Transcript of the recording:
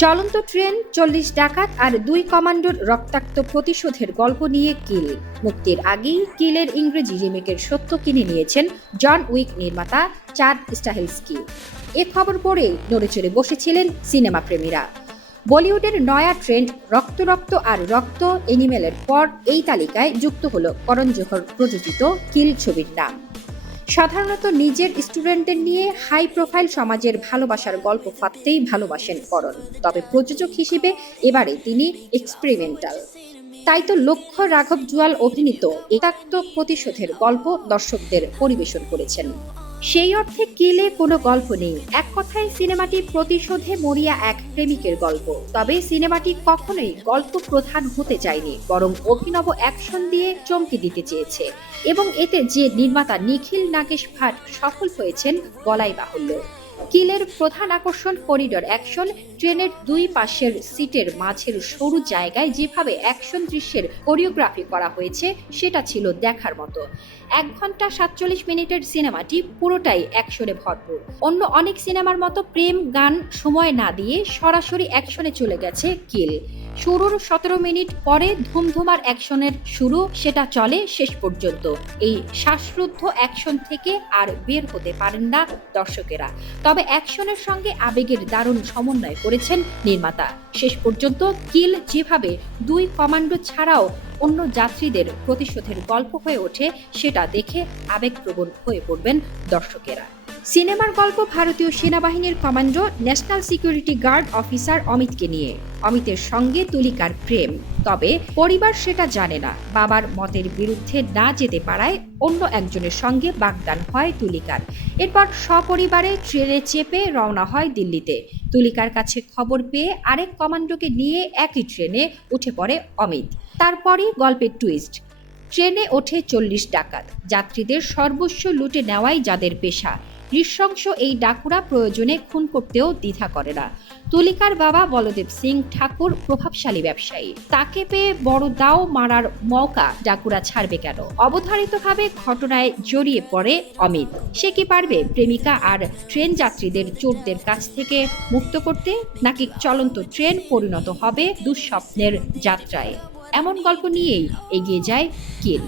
চলন্ত ট্রেন, 40 ডাকাত আর 2 কমান্ডোর রক্তাক্ত প্রতিশোধের গল্প নিয়ে কিল। মুক্তির আগেই কিলের ইংরেজি রিমেকের সত্য কিনে নিয়েছেন জন উইক নির্মাতা চাদ স্টাহেলস্কি। এ খবর পড়েই নড়েচড়ে বসেছিলেন সিনেমা প্রেমীরা। বলিউডের নয়া ট্রেন্ড রক্ত রক্ত আর রক্ত এনিমেলের পর এই তালিকায় যুক্ত হল করণ জোহর প্রযোজিত কিল ছবির নাম। সাধারণত নিজের স্টুডেন্টদের নিয়ে হাই প্রোফাইল সমাজের ভালোবাসার গল্প ফাঁদতেই ভালোবাসেন করণ, তবে প্রযোজক হিসেবে এবারে তিনি এক্সপেরিমেন্টাল। তাই তো লক্ষ্য রাঘব জুয়াল অভিনীত একাত্ম প্রতিশোধের গল্প দর্শকদের পরিবেশন করেছেন। সেই অর্থে কিলে কোনো গল্প নেই, এক কথায় সিনেমাটি প্রতিশোধে মরিয়া এক প্রেমিকের গল্প। তবে সিনেমাটি কখনোই গল্প প্রধান হতে চায়নি, বরং অভিনব অ্যাকশন দিয়ে চমকে দিতে চেয়েছে। এবং এতে যে নির্মাতা নিখিল নাগেশ ভাট সফল হয়েছেন বলাই বাহুল্য। কিলের প্রধান আকর্ষণ করিডর অ্যাকশন। ট্রেনের দুই পাশের সিটের মাঝের সরু জায়গায় যেভাবে অ্যাকশন দৃশ্যের কোরিওগ্রাফি করা হয়েছে সেটা ছিল দেখার মতো। 1 ঘন্টা 47 মিনিটের সিনেমাটি পুরোটাই অ্যাকশনে ভরপুর। অন্য অনেক সিনেমার মতো প্রেম গান সময় না দিয়ে সরাসরি অ্যাকশনে চলে গেছে কিল। শুরুর 17 মিনিট পরে ধুমধুমার অ্যাকশনের শুরু, সেটা চলে শেষ পর্যন্ত। এই শ্বাসরুদ্ধ অ্যাকশন থেকে আর বের হতে পারেন না দর্শকেরা। তবে অ্যাকশনের সঙ্গে আবেগের দারুণ সমন্বয় করেছেন নির্মাতা। শেষ পর্যন্ত কিল যেভাবে 2 কমান্ডো ছাড়াও অন্য যাত্রীদের প্রতিশোধের গল্প হয়ে ওঠে, সেটা দেখে আবেগপ্রবণ হয়ে পড়বেন দর্শকেরা। সিনেমার গল্প ভারতীয় সেনাবাহিনীর commando national security guard officer অমিতকে নিয়ে। অমিতের সঙ্গে তুলিকার প্রেম, তবে পরিবার সেটা জানে না। বাবার মতের বিরুদ্ধে না যেতে পারায় অন্য একজনের সঙ্গে বাগদান হয় তুলিকার। এরপর সপরিবারে ট্রেনে চেপে রওনা হয় দিল্লিতে। তুলিকার কাছে খবর পেয়ে আরেক কমান্ডোকে নিয়ে একই ট্রেনে উঠে পড়ে অমিত। তারপরই গল্পের টুইস্ট। ট্রেনে ওঠে 40 ডাকাত। যাত্রীদের সর্বস্ব লুটে নেওয়াই যাদের পেশা। নৃশংস এই ডাকুরা প্রয়োজনে খুন করতেও দ্বিধা করে না। তুলিকার বাবা বলদেব সিং ঠাকুর প্রভাবশালী ব্যবসায়ী, তাকে পেয়ে বড় দাও মারার মৌকা ডাকুরা ছাড়বে কেন? অবধারিতভাবে ঘটনায় জড়িয়ে পড়ে অমিত। সে কি পারবে প্রেমিকা আর ট্রেন যাত্রীদের চোরদের কাছ থেকে মুক্ত করতে, নাকি চলন্ত ট্রেন পরিণত হবে দুঃস্বপ্নের যাত্রায়? এমন গল্প নিয়েই এগিয়ে যায় কিল।